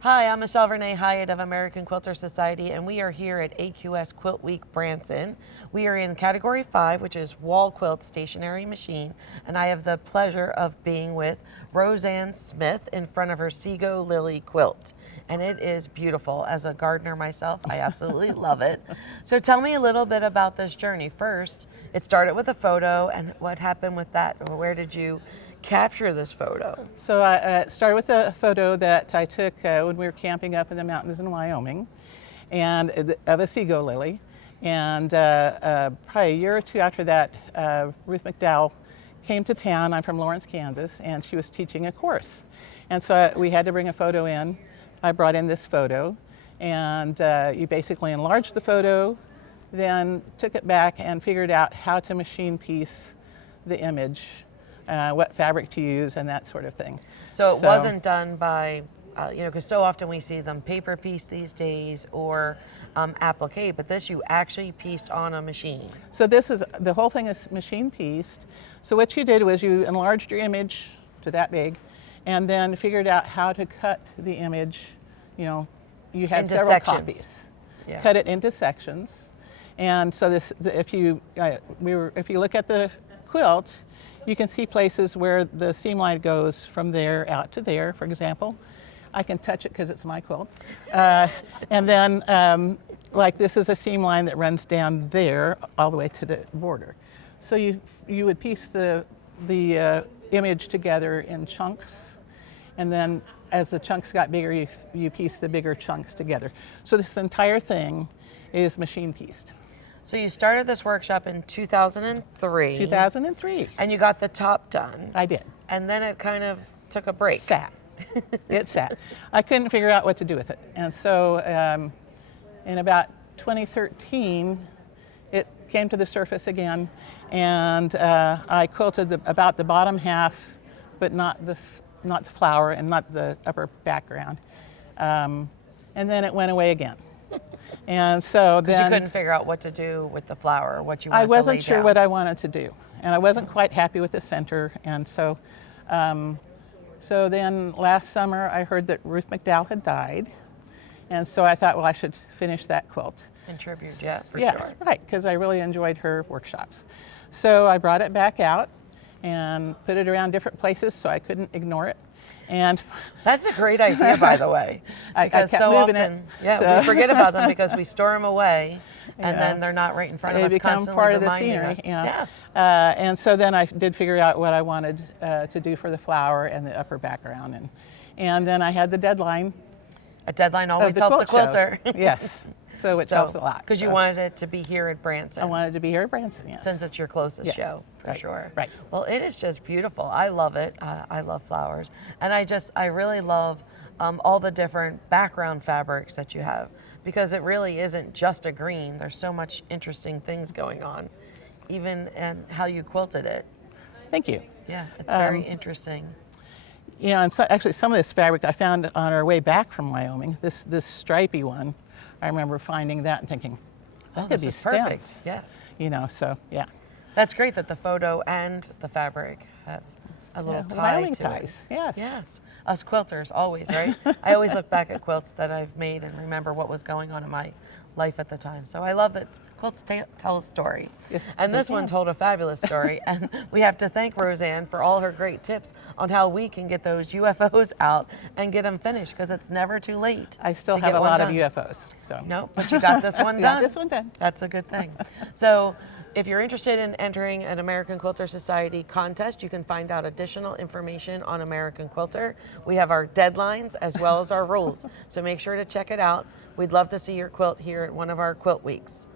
Hi, I'm Michelle Renee Hiatt of American Quilter Society, and we are here at AQS QuiltWeek Branson. We are in Category 5, which is Wall Quilts Stationary Machine, and I have the pleasure of being with Roseanne Smith in front of her SEGO LILY quilt. And it is beautiful. As a gardener myself, I absolutely love it. So tell me a little bit about this journey. First, it started with a photo, and what happened with that? Where did you capture this photo? So I started with a photo that I took when we were camping up in the mountains in Wyoming, and of a SEGO lily. And probably a year or two after that, Ruth McDowell came to town. I'm from Lawrence, Kansas, and she was teaching a course. And so we had to bring a photo in. I brought in this photo, and you basically enlarged the photo, then took it back and figured out how to machine piece the image. What fabric to use and that sort of thing. So it wasn't done by, because so often we see them paper pieced these days or applique, but this you actually pieced on a machine. So this was, the whole thing is machine pieced. So what you did was you enlarged your image to that big and then figured out how to cut the image. You had into several sections. copies. Yeah. Cut it into sections. And so if you look at the quilt, you can see places where the seam line goes from there out to there, for example. I can touch it because it's my quilt. And then, like this is a seam line that runs down there all the way to the border. So you would piece the image together in chunks, and then as the chunks got bigger, you piece the bigger chunks together. So this entire thing is machine pieced. So you started this workshop in 2003. 2003. And you got the top done. I did. And then it kind of took a break. Sat. It sat. I couldn't figure out what to do with it. And so in about 2013, it came to the surface again, and I quilted about the bottom half, but not the flower and not the upper background. And then it went away again. And so then you couldn't figure out what to do with the flower, what you wanted to lay down. I wasn't sure what I wanted to do, and I wasn't quite happy with the center. And so, so then last summer I heard that Ruth McDowell had died, and so I thought, well, I should finish that quilt. In tribute, yeah, for yeah, sure. Right, because I really enjoyed her workshops. So I brought it back out and put it around different places so I couldn't ignore it. And that's a great idea, by the way, because I kept so moving often, so. we forget about them because we store them away, and then they're not right in front of us, become constantly part of the reminding scenery. us. Yeah. And so then I did figure out what I wanted to do for the flower and the upper background, and then I had the deadline. A deadline always helps a quilter. Yes. So it helps a lot. Because you wanted it to be here at Branson. I wanted it to be here at Branson, yes. Since it's your closest show, for sure. Right. Well, it is just beautiful. I love it. I love flowers. And I really love all the different background fabrics that you have, because it really isn't just a green. There's so much interesting things going on, even in how you quilted it. Thank you. Yeah, it's very interesting. And so actually some of this fabric I found on our way back from Wyoming, this stripy one. I remember finding that and thinking, that could be stems. Perfect. Yes. So yeah. That's great that the photo and the fabric have a little tie Wyoming to ties. it. Yes. Yes. Us quilters always, right? I always look back at quilts that I've made and remember what was going on in my life at the time. So I love that quilts tell a story. Yes, and this one told a fabulous story. And we have to thank Roseanne for all her great tips on how we can get those UFOs out and get them finished, because it's never too late. I still have a lot of UFOs. So. No, but you got this one done. Got this one done. That's a good thing. So if you're interested in entering an American Quilter Society contest, you can find out additional information on American Quilter. We have our deadlines as well as our rules. So make sure to check it out. We'd love to see your quilt here at one of our quilt weeks.